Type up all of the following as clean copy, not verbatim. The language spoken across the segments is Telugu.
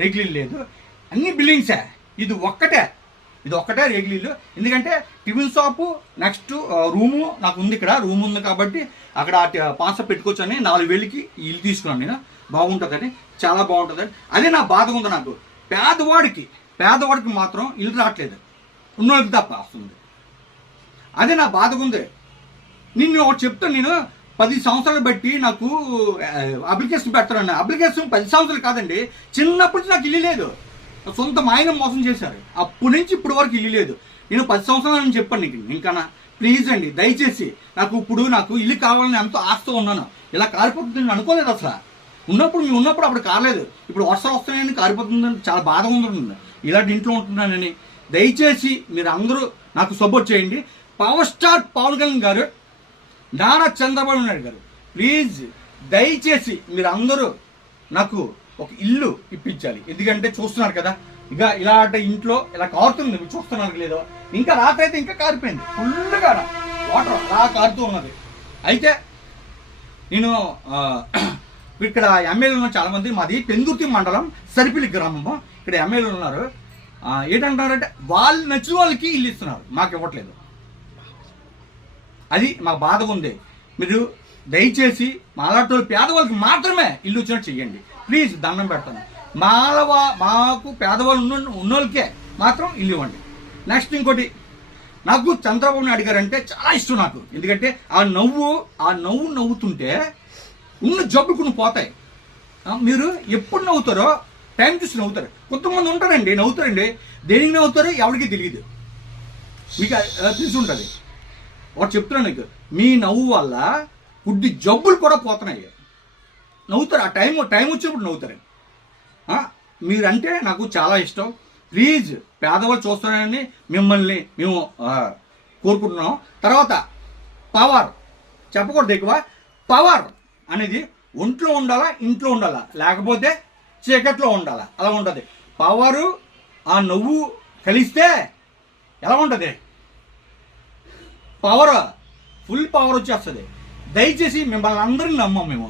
రేకులు ఇల్లు లేదు, అన్ని బిల్డింగ్సే. ఇది ఒక్కటే రేకులు ఇల్లు. ఎందుకంటే టిఫిన్ షాపు నెక్స్ట్ రూము నాకు ఉంది, ఇక్కడ రూమ్ ఉంది కాబట్టి అక్కడ పాస్ పెట్టుకోవచ్చు అని 4,000కి ఇల్లు తీసుకున్నాను నేను. బాగుంటుందని, చాలా బాగుంటుందని. అదే నా బాధగా ఉంది. నాకు పేదవాడికి మాత్రం ఇల్లు రావట్లేదు, ఉన్నోళ్ళకి తప్ప వస్తుంది. అదే నా బాధగా ఉంది. నిన్ను ఒకటి చెప్తాను, నేను 10 సంవత్సరాలు బట్టి నాకు అప్లికేషన్ పెడతాను. అప్లికేషన్ 10 సంవత్సరాలు కాదండి, చిన్నప్పటి నుంచి నాకు ఇల్లు లేదు. సొంత మాయన మోసం చేశారు, అప్పటి నుంచి ఇప్పటి వరకు ఇల్లు లేదు. నేను 10 సంవత్సరాలు అని చెప్పాను నీకు. ఇంకా ప్లీజ్ అండి, దయచేసి నాకు ఇల్లు కావాలని ఎంతో ఆశతో ఉన్నాను. ఇలా కారిపోతుంది నేను అనుకోలేదు అసలు. ఉన్నప్పుడు అప్పుడు కాలేదు. ఇప్పుడు వర్షాలు వస్తున్నాయని కారిపోతుందని చాలా బాధ ఉంటుంది. ఇలాంటి ఇంట్లో ఉంటున్నానని. దయచేసి మీరు అందరూ నాకు సపోర్ట్ చేయండి. పవర్ స్టార్ పవన్ కళ్యాణ్ గారు, నారా చంద్రబాబు నాయుడు గారు, ప్లీజ్ దయచేసి మీరు అందరూ నాకు ఒక ఇల్లు ఇప్పించాలి. ఎందుకంటే చూస్తున్నారు కదా, ఇక ఇలాంటి ఇంట్లో ఇలా కారుతుంది, మీరు చూస్తున్నారు లేదో. ఇంకా రాత్రి అయితే ఇంకా కారిపోయింది, ఫుల్గా వాటర్ అలా కారుతూ ఉన్నది. అయితే నేను ఇక్కడ ఎమ్మెల్యేలు ఉన్నారు చాలామంది. మాది పెందుర్తి మండలం సరిపిల్లి గ్రామము. ఇక్కడ ఎమ్మెల్యేలు ఉన్నారు. ఏంటంటారంటే వాళ్ళు నచ్చిన వాళ్ళకి ఇల్లు ఇస్తున్నారు, మాకు ఇవ్వట్లేదు. అది మాకు బాధగా ఉంది. మీరు దయచేసి మాలాంటి పేదవాళ్ళకి మాత్రమే ఇల్లు వచ్చినట్టు చెయ్యండి ప్లీజ్, దండం పెడతాను. మాకు పేదవాళ్ళు ఉన్నోళ్ళకే మాత్రం ఇల్లు ఇవ్వండి. నెక్స్ట్ ఇంకోటి, నాకు చంద్రబాబు నాయుడు గారు అంటే చాలా ఇష్టం నాకు. ఎందుకంటే ఆ నవ్వు నవ్వుతుంటే ఉన్న జబ్బులు కొన్ని పోతాయి. మీరు ఎప్పుడు నవ్వుతారో టైం చూసి నవ్వుతారు. కొంతమంది ఉంటారండి నవ్వుతారండి, దేనికి నవ్వుతారో ఎవరికి తెలియదు, మీకు తెలిసి ఉంటుంది. ఒకటి చెప్తున్నాను నీకు, మీ నవ్వు వల్ల కొద్ది జబ్బులు కూడా పోతున్నాయి. నవ్వుతారు, ఆ టైం వచ్చినప్పుడు నవ్వుతారు. మీరంటే నాకు చాలా ఇష్టం. ప్లీజ్ పేదవాళ్ళు చూస్తారని మిమ్మల్ని మేము కోరుకుంటున్నాం. తర్వాత పవర్ చెప్పకూడదు ఎక్కువ. పవర్ అనేది ఒంట్లో ఉండాలా, ఇంట్లో ఉండాలా, లేకపోతే చీకట్లో ఉండాలా, అలా ఉంటుంది. పవరు ఆ నవ్వు కలిస్తే ఎలా ఉంటుంది, ఫుల్ పవర్ వచ్చేస్తుంది. దయచేసి మిమ్మల్ని అందరినీ నమ్మం మేము.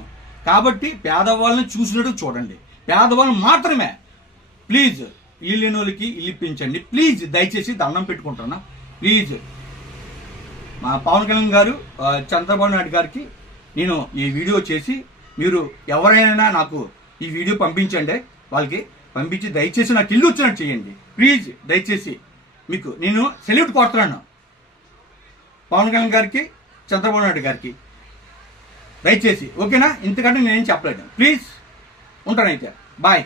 కాబట్టి పేదవాళ్ళని చూసినట్టు చూడండి, పేదవాళ్ళని మాత్రమే. ప్లీజ్ ఇల్లు లేని వాళ్ళకి ఇల్లు ఇప్పించండి ప్లీజ్, దయచేసి దండం పెట్టుకుంటున్నా. ప్లీజ్ మా పవన్ కళ్యాణ్ గారు, చంద్రబాబు నాయుడు గారికి నేను ఈ వీడియో చేసి, మీరు ఎవరైనా నాకు ఈ వీడియో పంపించండి, వాళ్ళకి పంపించి దయచేసి నాకు ఇల్లు వచ్చినట్టు చేయండి ప్లీజ్. దయచేసి మీకు నేను సెల్యూట్ కొడుతున్నాను, పవన్ కళ్యాణ్ గారికి, చంద్రబాబు నాయుడు గారికి. దయచేసి ఓకేనా, ఇంతకంటే నేనేం చెప్పలేను. ప్లీజ్ ఉంటానైతే, బాయ్.